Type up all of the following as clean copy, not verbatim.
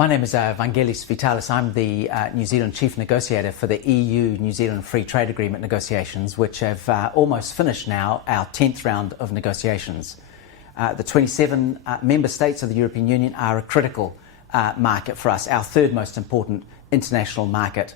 My name is Vangelis Vitalis. I'm the New Zealand Chief Negotiator for the EU-New Zealand Free Trade Agreement negotiations, which have almost finished now, our 10th round of negotiations. The 27 member states of the European Union are a critical market for us, our third most important international market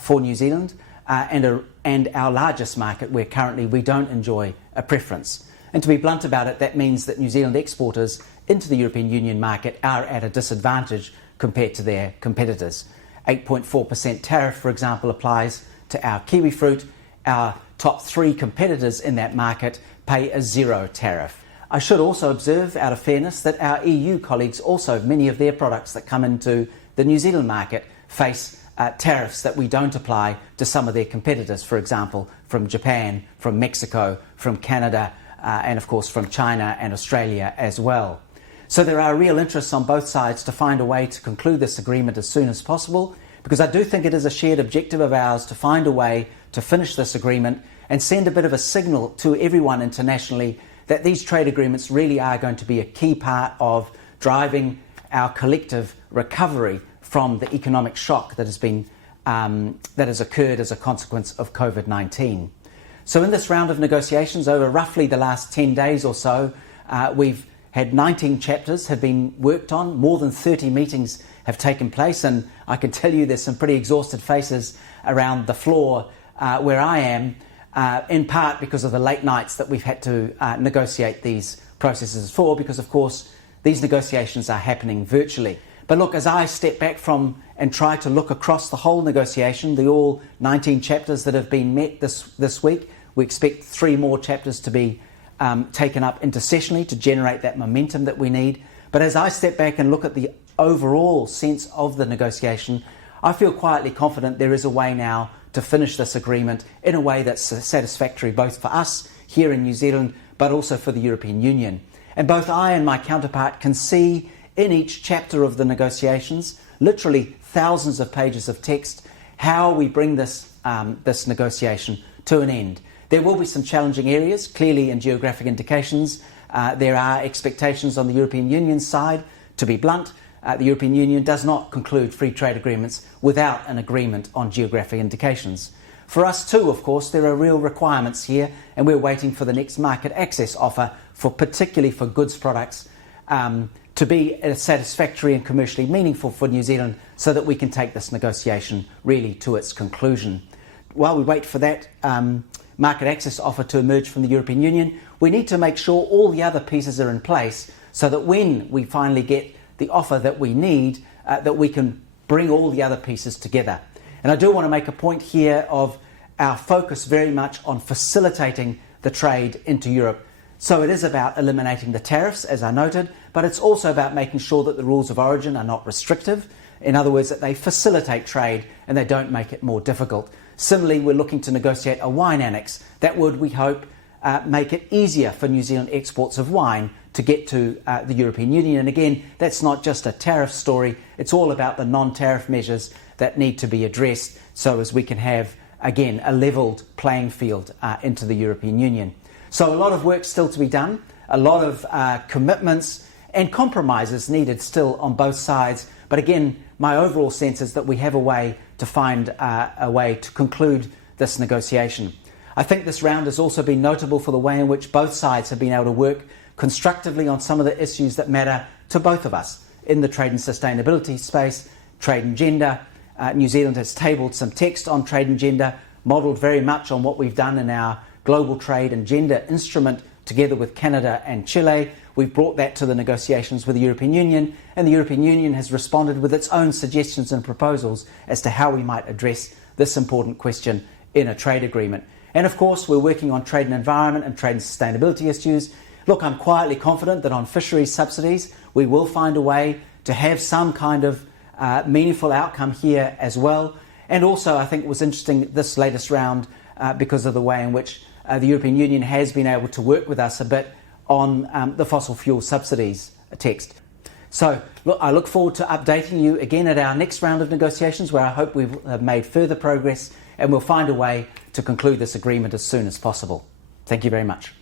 for New Zealand, and our largest market where currently we don't enjoy a preference. And to be blunt about it, that means that New Zealand exporters into the European Union market are at a disadvantage compared to their competitors. 8.4% tariff, for example, applies to our kiwi fruit. Our top three competitors in that market pay a zero tariff. I should also observe, out of fairness, that our EU colleagues also, many of their products that come into the New Zealand market face tariffs that we don't apply to some of their competitors, for example, from Japan, from Mexico, from Canada, and of course from China and Australia as well. So there are real interests on both sides to find a way to conclude this agreement as soon as possible, because I do think it is a shared objective of ours to find a way to finish this agreement and send a bit of a signal to everyone internationally that these trade agreements really are going to be a key part of driving our collective recovery from the economic shock that has occurred as a consequence of COVID-19. So in this round of negotiations, over roughly the last 10 days or so, we've had 19 chapters have been worked on, more than 30 meetings have taken place, and I can tell you there's some pretty exhausted faces around the floor where I am, in part because of the late nights that we've had to negotiate these processes for, because of course these negotiations are happening virtually. But look, as I step back from and try to look across the whole negotiation, the all 19 chapters that have been met this week, we expect 3 more chapters to be taken up intercessionally to generate that momentum that we need. But as I step back and look at the overall sense of the negotiation, I feel quietly confident there is a way now to finish this agreement in a way that's satisfactory both for us here in New Zealand, but also for the European Union. And both I and my counterpart can see in each chapter of the negotiations, literally thousands of pages of text, how we bring this negotiation to an end. There will be some challenging areas, clearly in geographic indications. There are expectations on the European Union side. To be blunt, the European Union does not conclude free trade agreements without an agreement on geographic indications. For us too, of course, there are real requirements here, and we're waiting for the next market access offer, particularly for goods products, to be satisfactory and commercially meaningful for New Zealand so that we can take this negotiation really to its conclusion. While we wait for that market access offer to emerge from the European Union, we need to make sure all the other pieces are in place so that when we finally get the offer that we need, that we can bring all the other pieces together. And I do want to make a point here of our focus very much on facilitating the trade into Europe. So it is about eliminating the tariffs, as I noted, but it's also about making sure that the rules of origin are not restrictive. In other words, that they facilitate trade and they don't make it more difficult. Similarly, we're looking to negotiate a wine annex that would, we hope, make it easier for New Zealand exports of wine to get to the European Union. And again, that's not just a tariff story, it's all about the non-tariff measures that need to be addressed so as we can have, again, a levelled playing field into the European Union. So a lot of work still to be done, a lot of commitments and compromises needed still on both sides. But again, my overall sense is that we have a way to find a way to conclude this negotiation. I think this round has also been notable for the way in which both sides have been able to work constructively on some of the issues that matter to both of us in the trade and sustainability space, trade and gender. New Zealand has tabled some text on trade and gender, modelled very much on what we've done in our global trade and gender instrument together with Canada and Chile. We've brought that to the negotiations with the European Union, and the European Union has responded with its own suggestions and proposals as to how we might address this important question in a trade agreement. And of course, we're working on trade and environment and trade and sustainability issues. Look, I'm quietly confident that on fisheries subsidies, we will find a way to have some kind of meaningful outcome here as well. And also, I think it was interesting this latest round because of the way in which the European Union has been able to work with us a bit on the fossil fuel subsidies text. So look, I look forward to updating you again at our next round of negotiations, where I hope we have made further progress and we'll find a way to conclude this agreement as soon as possible. Thank you very much.